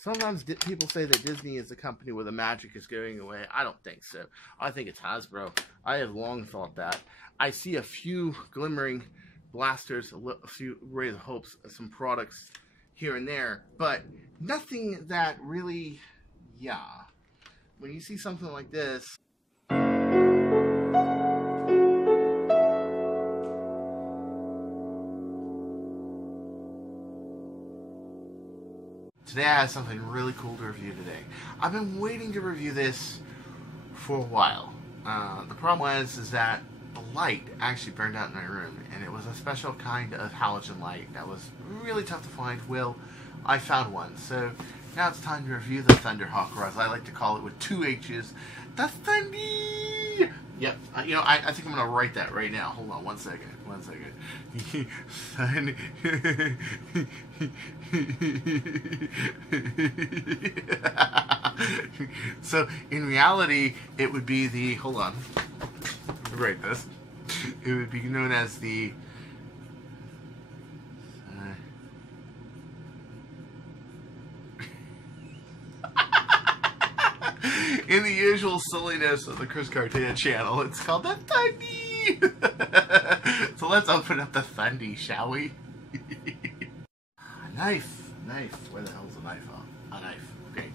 Sometimes people say that Disney is a company where the magic is going away. I don't think so. I think it's Hasbro. I have long thought that. I see a few glimmering blasters, a few rays of hopes, some products here and there, but nothing that really, yeah. When you see something like this, today I have something really cool to review today. I've been waiting to review this for a while. The problem was that the light actually burned out in my room, and it was a special kind of halogen light that was really tough to find. Well, I found one, so now it's time to review the Thunderhawk, or as I like to call it with 2 H's, the ThHundee! Yep, you know, I think I'm going to write that right now. Hold on, one second. So, in reality, it would be the, hold on, write this. It would be known as the, in the usual silliness of the Chris Cartaya channel, it's called the ThHundee! So let's open up the ThHundee, shall we? Knife. Where the hell's the knife on? A knife. Okay.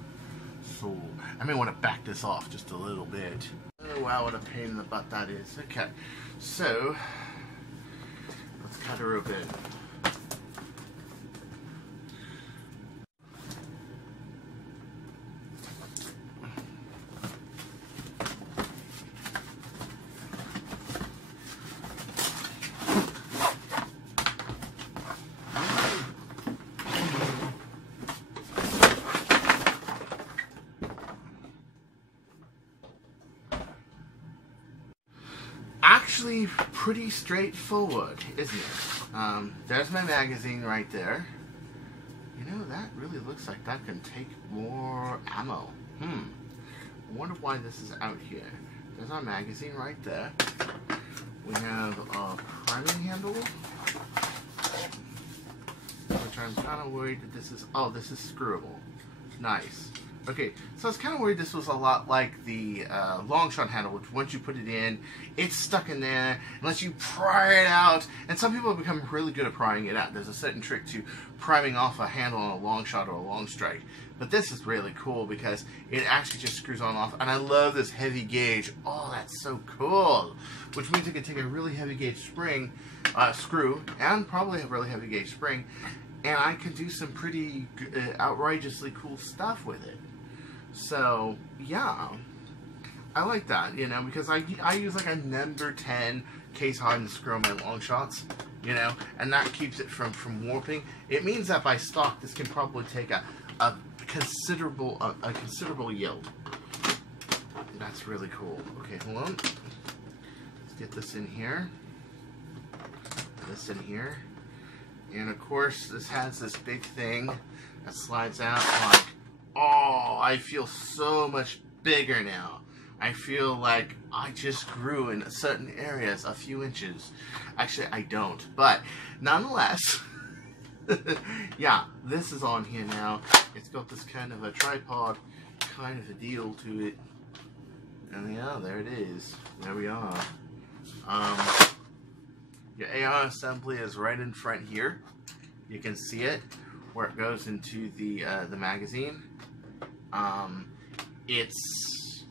So, I may want to back this off just a little bit. Oh wow, what a pain in the butt that is. Okay. So, let's cut her open. Actually pretty straightforward, isn't it? There's my magazine right there. You know, that really looks like that can take more ammo. I wonder why this is out here. There's our magazine right there. We have a priming handle, which I'm kind of worried that this is, oh, this is screwable. Nice. Okay, so I was kind of worried this was a lot like the long shot handle, which once you put it in, it's stuck in there unless you pry it out. And some people have become really good at prying it out. There's a certain trick to priming off a handle on a long shot or a long strike. But this is really cool because it actually just screws on off. And I love this heavy gauge. Oh, that's so cool. Which means I can take a really heavy gauge spring, screw, and probably a really heavy gauge spring, and I can do some pretty outrageously cool stuff with it. So, yeah, I like that, you know, because I use like a number 10 case hardened screw on my long shots, you know, and that keeps it from warping. It means that by stock, this can probably take a considerable yield. That's really cool. Okay, hold on. Let's get this in here. And of course, this has this big thing that slides out like, oh, I feel so much bigger now. I feel like I just grew in certain areas a few inches. Actually, I don't. But nonetheless, yeah, this is on here now. It's got this kind of a tripod kind of a deal to it. And yeah, there it is. There we are. Your AR assembly is right in front here. You can see it where it goes into the magazine. It's,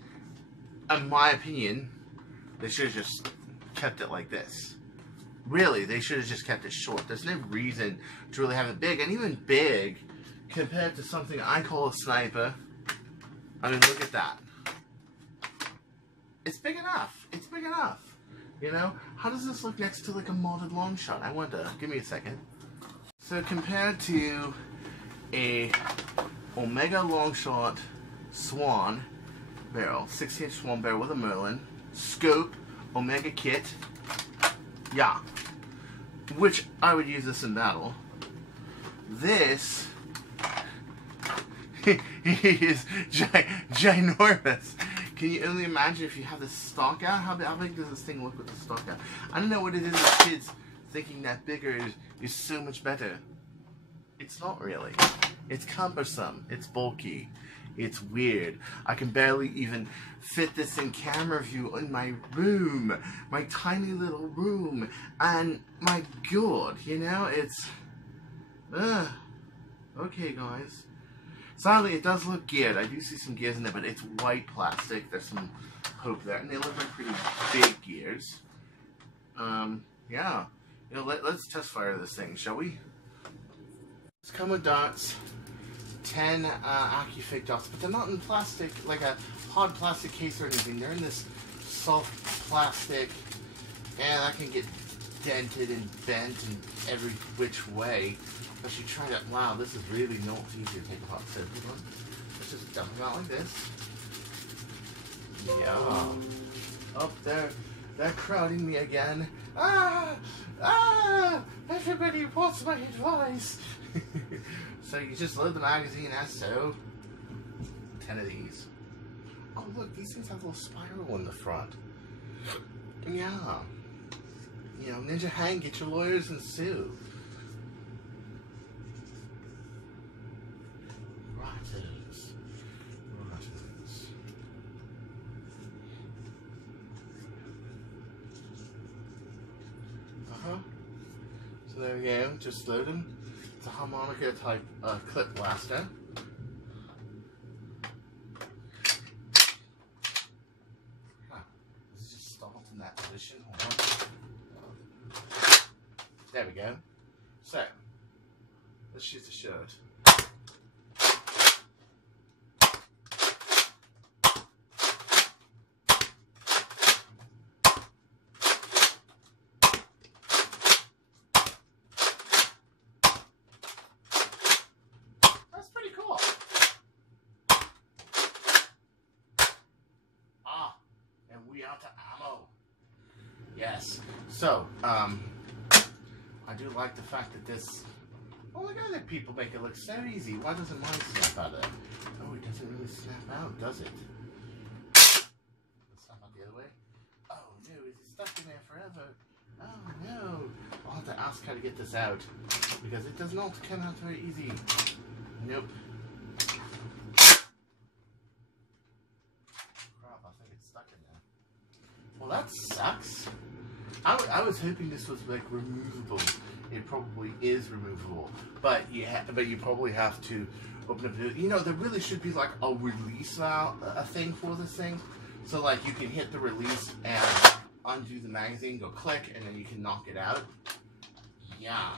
in my opinion, they should have just kept it like this. Really, they should have just kept it short. There's no reason to really have it big, and even big compared to something I call a sniper. I mean, look at that. It's big enough. It's big enough. You know, how does this look next to like a modded long shot? I wonder. Give me a second. So compared to a Omega long shot Swan barrel, 16-inch Swan barrel with a Merlin, scope, Omega kit, yeah, which I would use this in battle. This is ginormous. Can you only imagine if you have this stock out? How big does this thing look with the stock out? I don't know what it is with kids thinking that bigger is so much better. It's not really. It's cumbersome. It's bulky. It's weird. I can barely even fit this in camera view in my room. My tiny little room. And my god, you know, it's... Okay, guys. Sadly, it does look geared. I do see some gears in there, but it's white plastic. There's some hope there. And they look like pretty big gears. Yeah. You know, let's test fire this thing, shall we? It's come with dots. 10 AccuFake dots, but they're not in plastic, like a hard plastic case or anything. They're in this soft plastic, and that can get dented and bent in every which way. But you try that. Wow, this is really not easy to take apart. So let's just dump it out like this. Yeah. Oh, they're crowding me again. Everybody wants my advice. So you just load the magazine as so. 10 of these. Oh look, these things have a little spiral in the front. Yeah. You know, Ninja Hang, get your lawyers and sue. Rotters. So there we go, just load them. It's a harmonica type clip blaster. This is just stalled in that position. Hold on. There we go. So, let's shoot the shirt. We out to ammo. Yes. So, I do like the fact that this... Oh, look at other people make it look so easy. Why doesn't mine snap out of it? Oh, it doesn't really snap out, does it? Let's snap out the other way. Oh, no, is it stuck in there forever? Oh, no. I'll have to ask how to get this out, because it does not come out very easy. Nope. Well, that sucks. I was hoping this was like removable. It probably is removable, but you probably have to open up. You know, there really should be like a release valve, a thing for this thing, so like you can hit the release and undo the magazine, go click, and then you can knock it out. Yeah.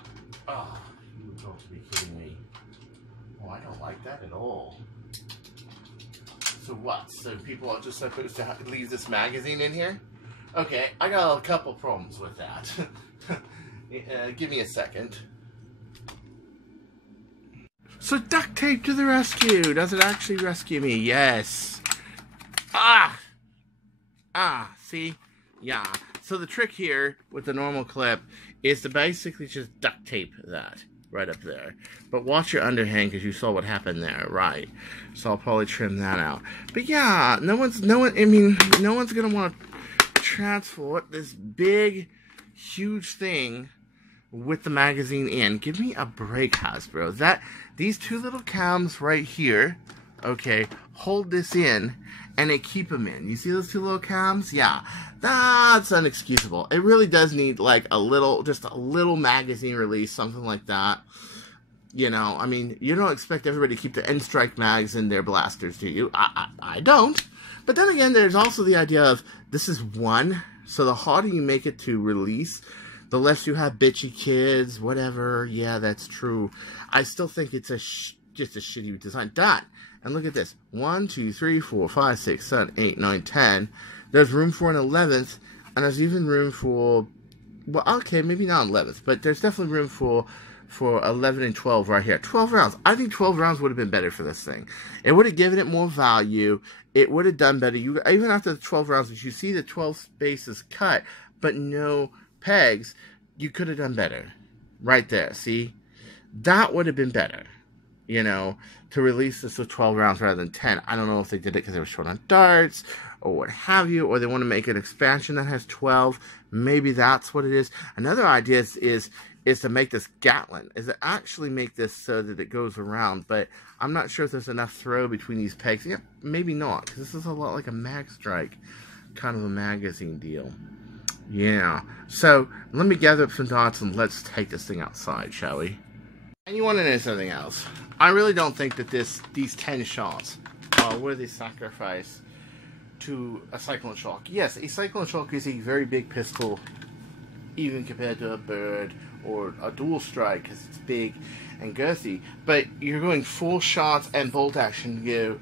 Oh, you got to be kidding me. Oh, I don't like that at all. So what? So people are just supposed to leave this magazine in here? Okay, I got a couple problems with that. Give me a second. So duct tape to the rescue! Does it actually rescue me? Yes. See? Yeah. So the trick here with the normal clip is to basically just duct tape that right up there. But watch your underhang, because you saw what happened there, right? So I'll probably trim that out. But yeah, no one's gonna want to transport this big, huge thing with the magazine in. Give me a break, Hasbro. These two little cams right here, okay, hold this in, and they keep them in. You see those two little cams? Yeah, that's unexcusable. It really does need like just a little magazine release, something like that. You know, I mean, you don't expect everybody to keep the N-Strike mags in their blasters, do you? I don't. But then again, there's also the idea of this is one, so the harder you make it to release, the less you have bitchy kids, whatever. Yeah, that's true. I still think it's just a shitty design. Done. And look at this. 1, 2, 3, 4, 5, 6, 7, 8, 9, 10. There's room for an 11th, and there's even room for, well, okay, maybe not 11th, but there's definitely room for 11 and 12 right here. 12 rounds. I think 12 rounds would have been better for this thing. It would have given it more value. It would have done better. Even after the 12 rounds, if you see the 12 spaces cut, but no pegs, you could have done better. Right there, see? That would have been better, you know, to release this with 12 rounds rather than 10. I don't know if they did it because they were short on darts or what have you, or they want to make an expansion that has 12. Maybe that's what it is. Another idea is is to make this Gatlin, is to actually make this so that it goes around, but I'm not sure if there's enough throw between these pegs. Yeah, maybe not, because this is a lot like a Mag Strike kind of a magazine deal. Yeah, so let me gather up some dots and let's take this thing outside, shall we? And you want to know something else? I really don't think that these 10 shots are worthy sacrifice to a Cyclone Shock. Yes, a Cyclone Shock is a very big pistol, even compared to a Bird or a Dual Strike, because it's big and girthy. But you're going full shots and bolt action to go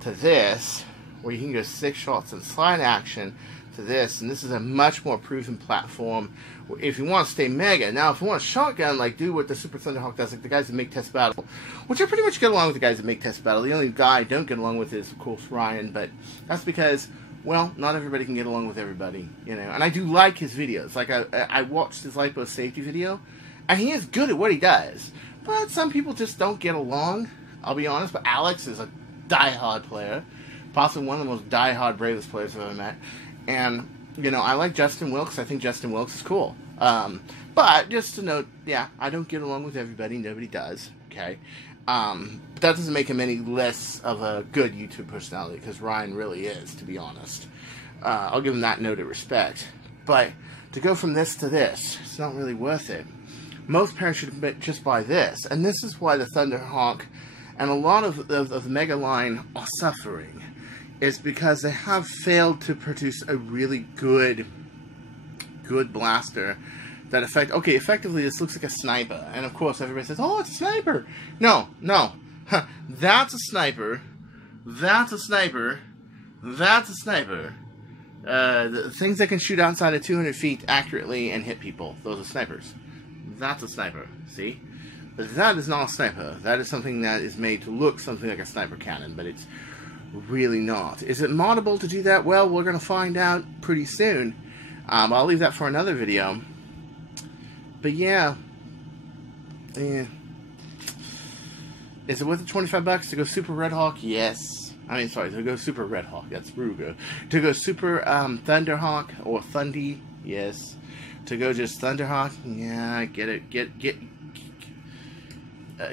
to this, where you can go 6 shots and slide action to this, and this is a much more proven platform if you want to stay mega. Now, if you want a shotgun, like do what the Super Thunderhawk does, like the guys that make Test Battle, which I pretty much get along with the guys that make Test Battle. The only guy I don't get along with is, of course, Ryan, but that's because, well, not everybody can get along with everybody, you know. And I do like his videos. Like, I watched his lipo safety video, and he is good at what he does. But some people just don't get along, I'll be honest. But Alex is a die-hard player, possibly one of the most die-hard, bravest players I've ever met. And, you know, I like Justin Wilkes. I think Justin Wilkes is cool. But just to note, yeah, I don't get along with everybody. Nobody does, okay? But that doesn't make him any less of a good YouTube personality, because Ryan really is, to be honest. I'll give him that note of respect. But to go from this to this, it's not really worth it. Most parents should just buy this. And this is why the Thunderhawk and a lot of the Mega line are suffering. Is because they have failed to produce a really good blaster that effectively this looks like a sniper. And of course everybody says, oh, it's a sniper. No. That's a sniper. That's a sniper. That's a sniper. The things that can shoot outside of 200 feet accurately and hit people, those are snipers. That's a sniper, see? But that is not a sniper. That is something that is made to look something like a sniper cannon, but it's really not. Is it moddable to do that? Well, we're going to find out pretty soon. I'll leave that for another video. But yeah. Is it worth the 25 bucks to go Super Red Hawk? Yes. I mean, sorry, to go Super Red Hawk. That's Ruger. To go Super Thunderhawk or ThHundee? Yes. To go just Thunderhawk? Yeah, get it.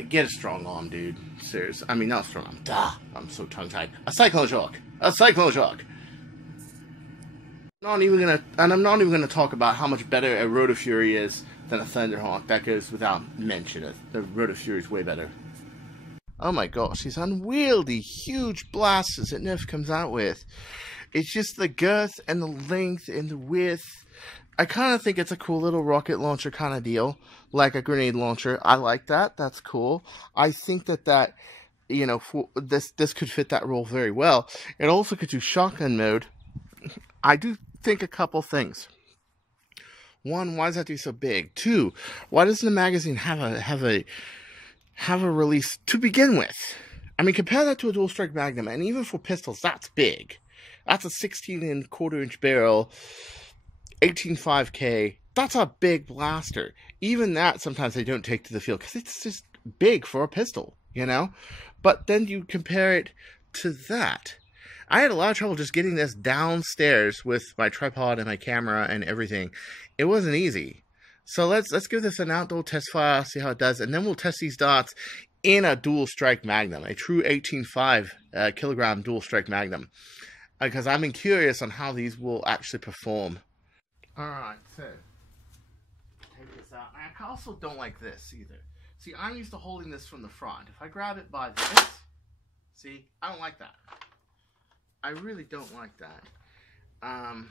Get a strong arm, dude. Serious. I mean, not strong arm. Duh. I'm so tongue-tied. A Cyclone Shock. A Cyclone Shock. I'm not even gonna talk about how much better a Rotofury is than a Thunderhawk. That goes without mention. The Rotofury is way better. Oh my gosh, these unwieldy, huge blasters that Nerf comes out with. It's just the girth and the length and the width. I kind of think it's a cool little rocket launcher kind of deal, like a grenade launcher. I like that. That's cool. I think that you know, this could fit that role very well. It also could do shotgun mode. I do think a couple things. One, why does that do so big? Two, why doesn't the magazine have a release to begin with? I mean, compare that to a dual strike Magnum, and even for pistols, that's big. That's a 16.25-inch barrel. 18.5K, that's a big blaster. Even that, sometimes they don't take to the field, because it's just big for a pistol, you know? But then you compare it to that. I had a lot of trouble just getting this downstairs with my tripod and my camera and everything. It wasn't easy. So let's give this an outdoor test file, see how it does, and then we'll test these dots in a dual strike Magnum, a true 18.5 kilogram dual strike Magnum. Because I'm curious on how these will actually perform. Alright, so, take this out. I also don't like this either. See, I'm used to holding this from the front. If I grab it by this, see, I don't like that. I really don't like that. I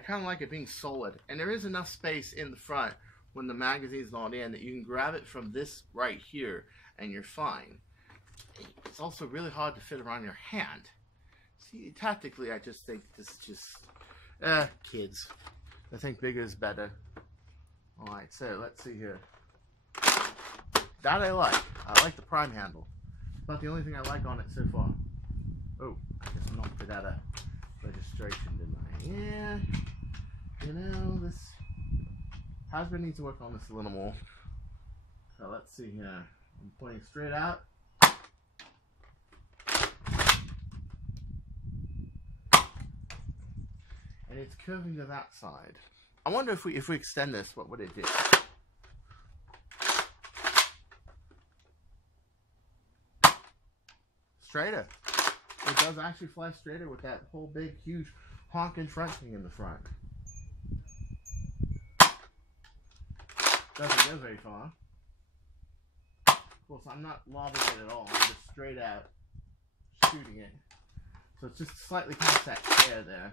kind of like it being solid. And there is enough space in the front when the magazine's not in that you can grab it from this right here and you're fine. It's also really hard to fit around your hand. See, tactically, I just think this is just... kids. I think bigger is better. Alright, so let's see here. That I like. I like the prime handle. It's about the only thing I like on it so far. Oh, I just knocked it out of registration, didn't I? Yeah. You know, this husband needs to work on this a little more. So let's see here. I'm pointing straight out. And it's curving to that side. I wonder if we extend this, what would it do? Straighter. It does actually fly straighter with that whole big, huge honking front thing in the front. Doesn't go very far. Of course, I'm not lobbing it at all. I'm just straight out shooting it. So it's just slightly past that air there.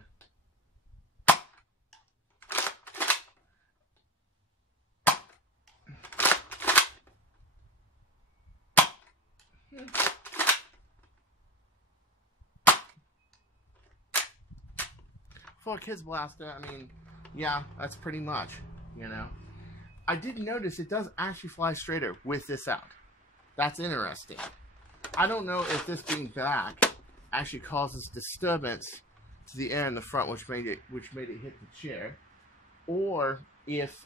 For a kid's blaster, I mean, yeah, that's pretty much, you know. I did notice it does actually fly straighter with this out. That's interesting. I don't know if this being back actually causes disturbance to the air in the front, which made it hit the chair, or if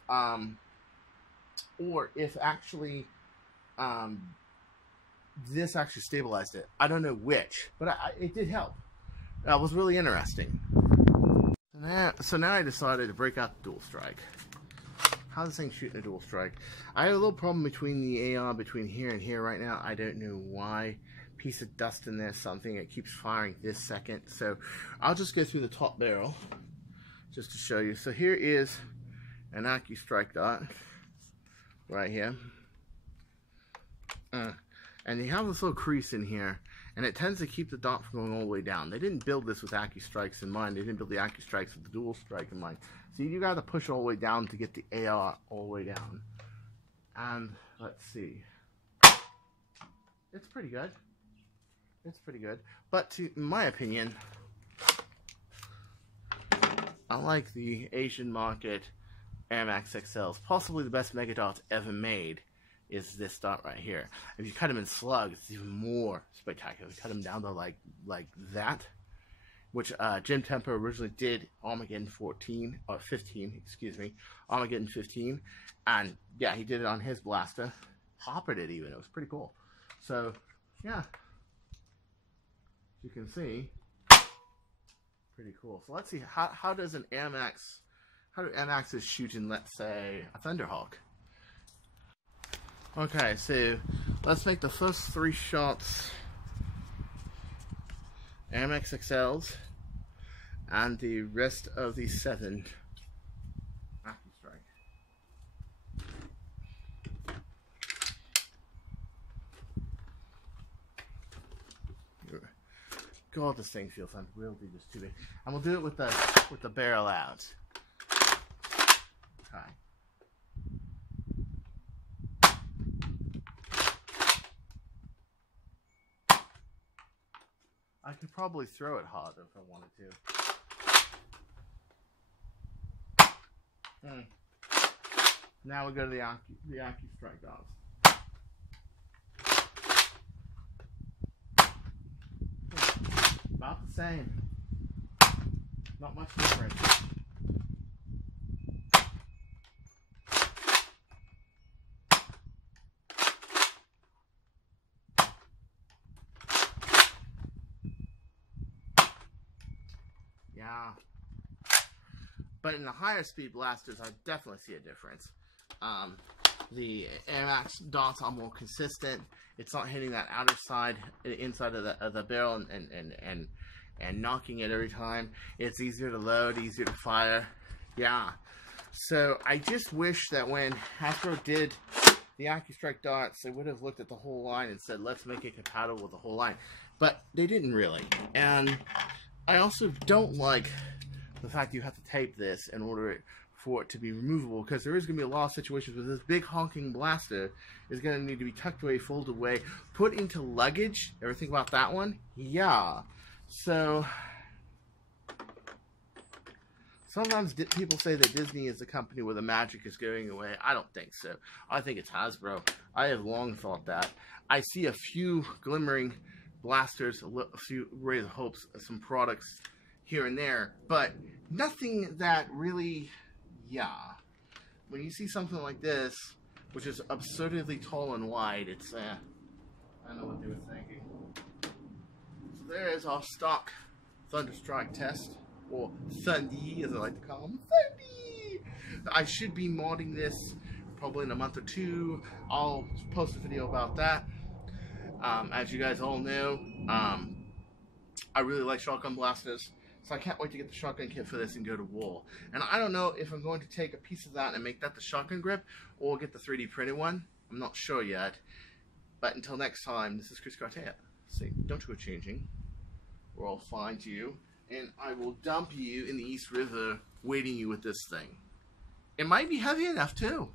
actually this actually stabilized it. I don't know which, but it did help. That was really interesting. So now I decided to break out the dual strike. How's this thing shooting a dual strike? I have a little problem between the AR between here and here right now. I don't know why. Piece of dust in there, something. It keeps firing this second. So I'll just go through the top barrel just to show you. So here is an AccuStrike dot right here. And you have this little crease in here, and it tends to keep the dot from going all the way down. They didn't build this with AccuStrikes in mind. They didn't build the AccuStrikes with the dual strike in mind. So you got to push all the way down to get the AR all the way down. And let's see. It's pretty good. It's pretty good. But in my opinion, I like the Asian market Air Max XLs. Possibly the best mega dots ever made is this dot right here. If you cut them in slugs, it's even more spectacular. If you cut them down to like that, which Jim Tempo originally did Armageddon 14 or 15, excuse me, Armageddon 15, and yeah, he did it on his blaster. Hopper did even. It was pretty cool. So yeah, you can see, pretty cool. So let's see how does an Air Max, how do Air Maxes shoot in, let's say, a Thunderhawk? Okay, so let's make the first 3 shots Air Max XLs, and the rest of the 7 AccuStrike. God, this thing feels unwieldy, just too big. And we'll do it with the barrel out. Okay. I could probably throw it harder if I wanted to. Now we go to the AccuStrike dots. About the same. Not much different. Yeah. But in the higher speed blasters, I definitely see a difference. The Air Max dots are more consistent. It's not hitting that outer side, inside of the barrel and knocking it every time. It's easier to load, easier to fire. Yeah. So I just wish that when Hasbro did the AccuStrike dots, they would have looked at the whole line and said, let's make it compatible with the whole line. But they didn't really. And I also don't like the fact you have to tape this in order for it to be removable, because there is going to be a lot of situations where this big honking blaster is going to need to be tucked away, folded away, put into luggage. Ever think about that one? Yeah. So sometimes people say that Disney is the company where the magic is going away. I don't think so. I think it's Hasbro. I have long thought that. I see a few glimmering blasters, a few rays of hopes, some products here and there, but nothing that really, yeah. When you see something like this, which is absurdly tall and wide, it's, I don't know what they were thinking. So there is our stock Thunderstrike test, or ThHundee as I like to call them, ThHundee! I should be modding this probably in a month or two. I'll post a video about that. As you guys all know, I really like shotgun blasters, so I can't wait to get the shotgun kit for this and go to war. And I don't know if I'm going to take a piece of that and make that the shotgun grip, or get the 3D printed one. I'm not sure yet. But until next time, this is Chris Cartaya. Say, don't go changing, or I'll find you, and I will dump you in the East River, waiting you with this thing. It might be heavy enough, too.